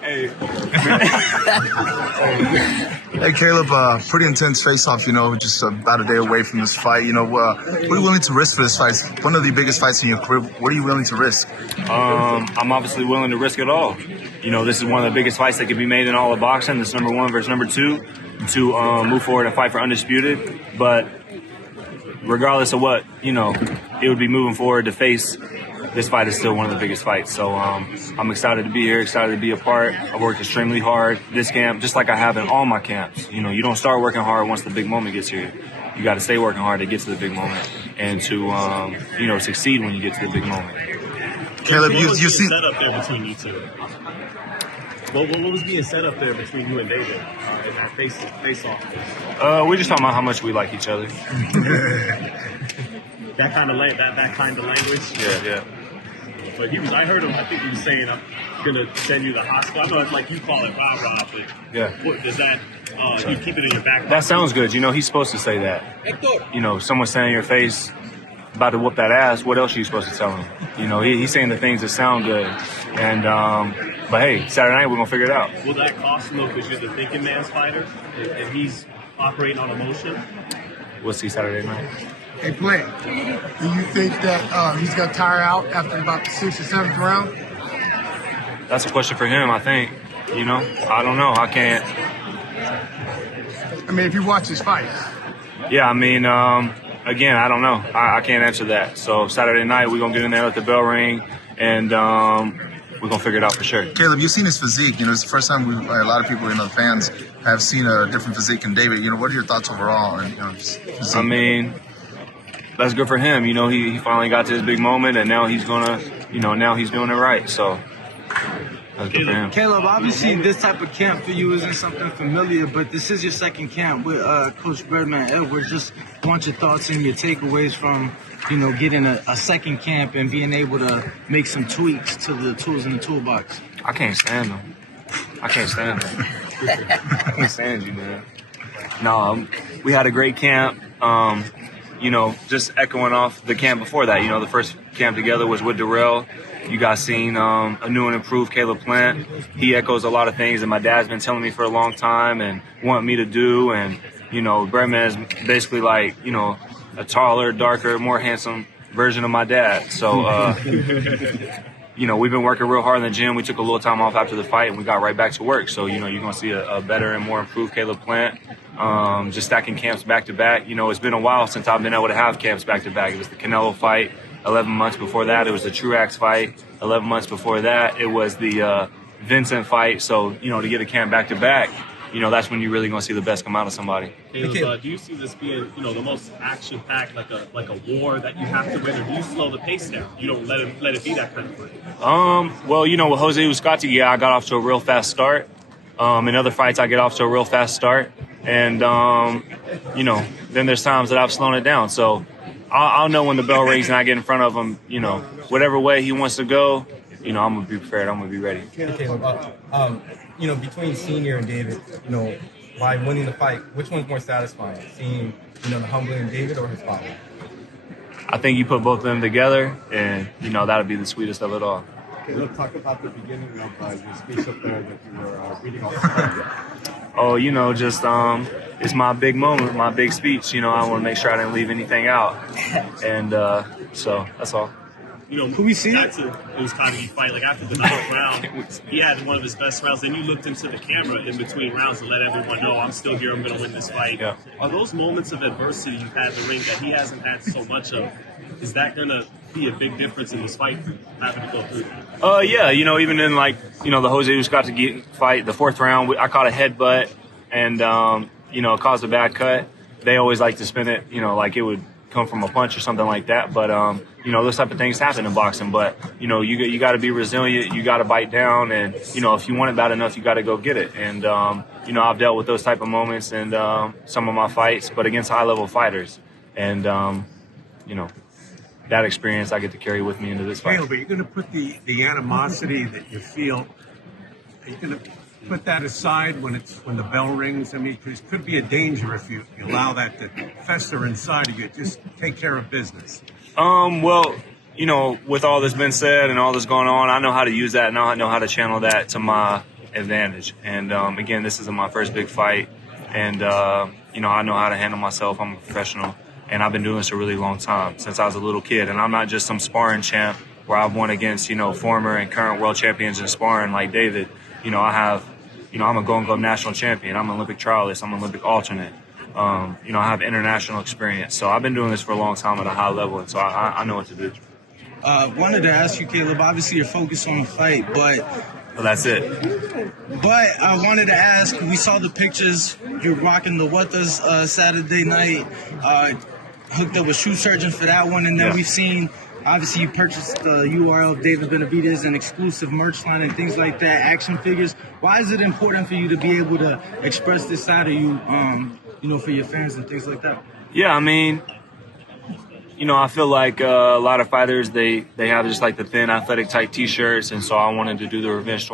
Hey. Hey, Caleb, pretty intense face-off, just about a day away from this fight. What are you willing to risk for this fight? It's one of the biggest fights in your career. What are you willing to risk? I'm obviously willing to risk it all. This is one of the biggest fights that could be made in all of boxing. This number one versus number two to move forward and fight for undisputed. But regardless of what, it would be moving forward to face. This fight is still one of the biggest fights. So I'm excited to be here, excited to be a part. I worked extremely hard this camp, just like I have in all my camps. You don't start working hard once the big moment gets here. You got to stay working hard to get to the big moment and to, succeed when you get to the big moment. Caleb, you see set up there between you two. What was being set up there between you and David in that face-off? We're just talking about how much we like each other. that kind of language. Yeah. But I heard him. I think he was saying, "I'm gonna send you the hospital." I know it's like you call it rah-rah, but yeah. What does that? You keep it in your back. That sounds good. He's supposed to say that. Someone standing in your face about to whoop that ass. What else are you supposed to tell him? He's saying the things that sound good. And but hey, Saturday night we're gonna figure it out. Will that cost him because you're the thinking man's fighter, and he's operating on emotion? We'll see Saturday night. Hey, Blake, do you think that he's going to tire out after about the 6th or 7th round? That's a question for him, I think. I don't know. I can't. I mean, if you watch his fight. Yeah, again, I don't know. I can't answer that. So Saturday night, we're going to get in there, let the bell ring, and we're going to figure it out for sure. Caleb, you've seen his physique. It's the first time a lot of people, the fans, have seen a different physique in David. What are your thoughts overall? That's good for him. He finally got to his big moment, and now he's now he's doing it right. So that's good for him. Caleb, obviously this type of camp for you isn't something familiar, but this is your second camp with Coach Birdman Edwards. Just want your thoughts and your takeaways from, getting a second camp and being able to make some tweaks to the tools in the toolbox. I can't stand them. I can't stand you, man. No, we had a great camp. Just echoing off the camp before that, the first camp together was with Darrell. You guys seen a new and improved Caleb Plant. He echoes a lot of things that my dad's been telling me for a long time and want me to do. And, Birdman is basically like, a taller, darker, more handsome version of my dad. So, we've been working real hard in the gym. We took a little time off after the fight and we got right back to work. So, you're going to see a better and more improved Caleb Plant. Just stacking camps back to back. It's been a while since I've been able to have camps back to back. It was the Canelo fight 11 months before that. It was the Truax fight 11 months before that. It was the Vincent fight. So, to get a camp back to back, that's when you're really going to see the best come out of somebody. Caleb, do you see this being, the most action-packed, like a war that you have to win, or do you slow the pace down? You don't let it be that kind of fight? Well, with Jose Uzcategui, I got off to a real fast start. In other fights, I get off to a real fast start. And, then there's times that I've slowed it down. So I'll know when the bell rings and I get in front of him, whatever way he wants to go, I'm going to be prepared. I'm going to be ready. Caleb, between Senior and David, by winning the fight, which one's more satisfying? Seeing, the humbling David or his father? I think you put both of them together and, that'll be the sweetest of it all. Caleb, talk about the beginning of your speech up there that you were reading off the slide. Oh, it's my big moment, my big speech. I want to make sure I didn't leave anything out. And so that's all. Can we see it? It was kind of a fight. Like after the 9th round, he had one of his best rounds. Then you looked into the camera in between rounds to let everyone know, I'm still here, I'm going to win this fight. Yeah. Are those moments of adversity you've had in the ring that he hasn't had so much of? Is that going to be a big difference in this fight, having to go through that? Yeah, even in the Jose Uzcategui fight, the 4th round, I caught a headbutt and, caused a bad cut. They always like to spin it, like it would come from a punch or something like that. But, those type of things happen in boxing. But, you got to be resilient. You got to bite down. And, if you want it bad enough, you got to go get it. And, I've dealt with those type of moments in some of my fights, but against high-level fighters. And, that experience I get to carry with me into this fight. Caleb, are you going to put the animosity that you feel, are you going to put that aside when the bell rings? I mean, because it could be a danger if you allow that to fester inside of you. Just take care of business. Well, with all this been said and all this going on, I know how to use that and I know how to channel that to my advantage. And again, this isn't my first big fight, and you know, I know how to handle myself. I'm a professional, and I've been doing this a really long time, since I was a little kid. And I'm not just some sparring champ where I've won against, you know, former and current world champions in sparring like David. You know, I'm a Golden Glove national champion. I'm an Olympic trialist. I'm an Olympic alternate. You know, I have international experience. So I've been doing this for a long time at a high level, and so I know what to do. Wanted to ask you, Caleb, obviously you're focused on the fight, but Well, that's it. But I wanted to ask, we saw the pictures, you're rocking the Watas Saturday night, hooked up with Shoe Surgeon for that one, and then we've seen, obviously you purchased the URL of David Benavidez and exclusive merch line and things like that, action figures. Why is it important for you to be able to express this side of you, you know, for your fans and things like that? Yeah, I mean, you know, I feel like a lot of fighters, they have just like the thin athletic type t-shirts, and so I wanted to do the revenge story.